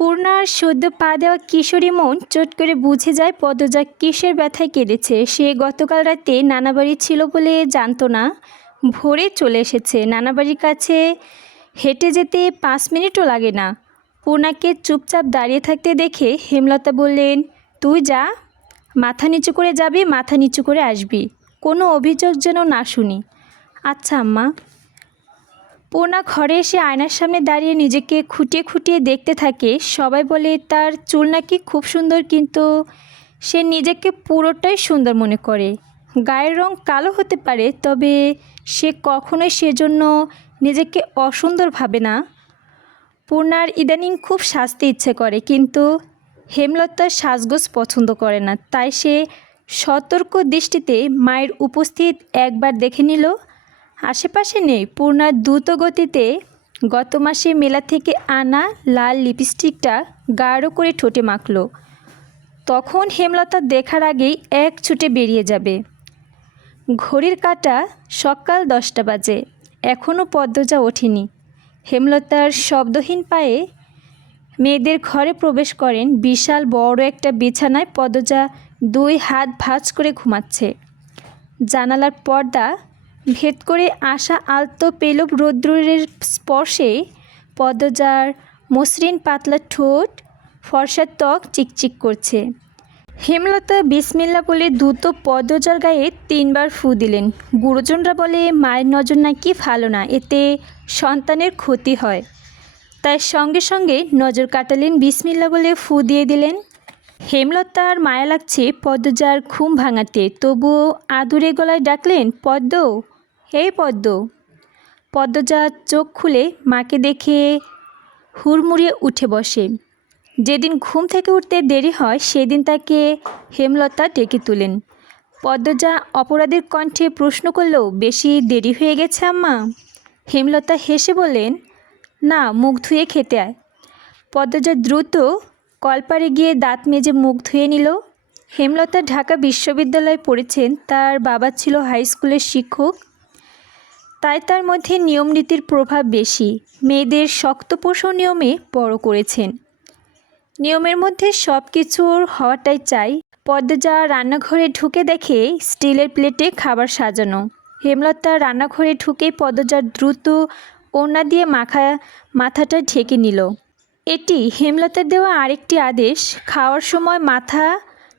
পূর্ণার সদ্য পা দেওয়া কিশোরী মন চট করে বুঝে যায় পদ্মজা কিসের ব্যথায় কেঁদেছে। সে গতকাল রাতে নানাবাড়ি ছিল বলে জানতো না, ভোরে চলে এসেছে। নানাবাড়ির কাছে হেঁটে যেতে 5 মিনিটও লাগে না। পূর্ণাকে চুপচাপ দাঁড়িয়ে থাকতে দেখে হেমলতা বললেন, তুই যা, মাথা নিচু করে যাবি, মাথা নিচু করে আসবি, কোনো অভিযোগ যেন না শুনি। আচ্ছা আম্মা। পূর্ণা ঘরে এসে আয়নার সামনে দাঁড়িয়ে নিজেকে খুঁটিয়ে খুঁটিয়ে দেখতে থাকে। সবাই বলে তার চুল নাকি খুব সুন্দর, কিন্তু সে নিজেকে পুরোটাই সুন্দর মনে করে। গায়ের রং কালো হতে পারে, তবে সে কখনোই সেজন্য নিজেকে অসুন্দর ভাবে না। পূর্ণার ইদানিং খুব সাজতে ইচ্ছে করে, কিন্তু হেমলতার সাজগোজ পছন্দ করে না। তাই সে সতর্ক দৃষ্টিতে মায়ের উপস্থিত একবার দেখে নিল। আশেপাশে নেই। পূর্ণার দ্রুত গতিতে গত মাসে মেলা থেকে আনা লাল লিপস্টিকটা গাঢ় করে ঠোঁটে মাখল। তখন হেমলতা দেখার আগেই এক ছুটে বেরিয়ে যাবে। ঘড়ির কাঁটা সকাল 10টা বাজে। এখনও পদ্মজা ওঠেনি। হেমলতার শব্দহীন পায়ে মেয়েদের ঘরে প্রবেশ করেন। বিশাল বড় একটা বিছানায় পদ্মজা 2 হাত ভাঁজ করে ঘুমাচ্ছে। জানালার পর্দা ভেদ করে আসা আলতো পেলব রৌদ্রের স্পর্শে পদ্মজার মসৃণ পাতলা ঠোঁট, ফর্সা ত্বক চিকচিক করছে। হেমলতা বিসমিল্লা বলে দ্রুত পদ্মজার গায়ে 3 বার ফু দিলেন। গুরুজনরা বলে মায়ের নজর নাকি ভালো না, এতে সন্তানের ক্ষতি হয়। তাই সঙ্গে সঙ্গে নজর কাটালেন, বিসমিল্লা বলে ফু দিয়ে দিলেন। হেমলতার মায়া লাগছে পদ্মজার ঘুম ভাঙাতে, তবুও আদুরে গলায় ডাকলেন, পদ্ম, এই পদ্ম। পদ্মজা চোখ খুলে মাকে দেখে হুড়মুড়িয়ে উঠে বসে। যেদিন ঘুম থেকে উঠতে দেরি হয় সেদিন তাকে হেমলতা ডেকে তুলেন। পদ্মজা অপরাধীর কণ্ঠে প্রশ্ন করল, বেশি দেরি হয়ে গেছে আম্মা? হেমলতা হেসে বললেন, না, মুখ ধুয়ে খেতে আয়। পদ্মজা দ্রুত কলপারে গিয়ে দাঁত মেজে মুখ ধুয়ে নিল। হেমলতা ঢাকা বিশ্ববিদ্যালয়ে পড়েছেন। তার বাবা ছিল হাই স্কুলের শিক্ষক, তাই তার মধ্যে নিয়মনীতির প্রভাব বেশি। মেয়েদের শক্তপোষণ নিয়মে বড় করেছেন। নিয়মের মধ্যে সব কিছুর হওয়াটাই চাই। পদ্মজা রান্নাঘরে ঢুকে দেখে স্টিলের প্লেটে খাবার সাজানো। হেমলতা রান্নাঘরে ঢুকেই পদ্মজা দ্রুত ওড়না দিয়ে মাথাটা ঢেকে নিল। এটি হেমলতার দেওয়া আরেকটি আদেশ, খাওয়ার সময় মাথা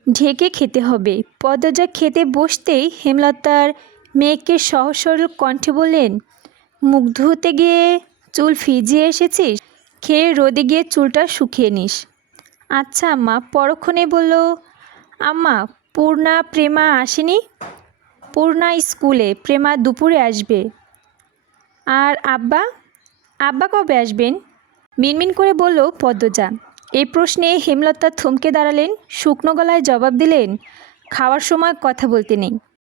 ঢেকে খেতে হবে। পদ্মজা খেতে বসতেই হেমলতার মেয়েকে সহজ সরল কণ্ঠে বললেন, মুখ ধুতে গিয়ে চুল ভিজিয়ে এসেছিস, খেয়ে রোদে গিয়ে চুলটা শুকিয়ে নিস। আচ্ছা আম্মা। পরক্ষণেই বলল, আম্মা, পূর্ণা প্রেমা আসেনি? পূর্ণা স্কুলে, প্রেমা দুপুরে আসবে। আর আব্বা? আব্বা কবে আসবেন? মিনমিন করে বলল পদ্মজা। এই প্রশ্নে হেমলতা থমকে দাঁড়ালেন। শুকনো গলায় জবাব দিলেন, খাওয়ার সময় কথা বলতে নেই।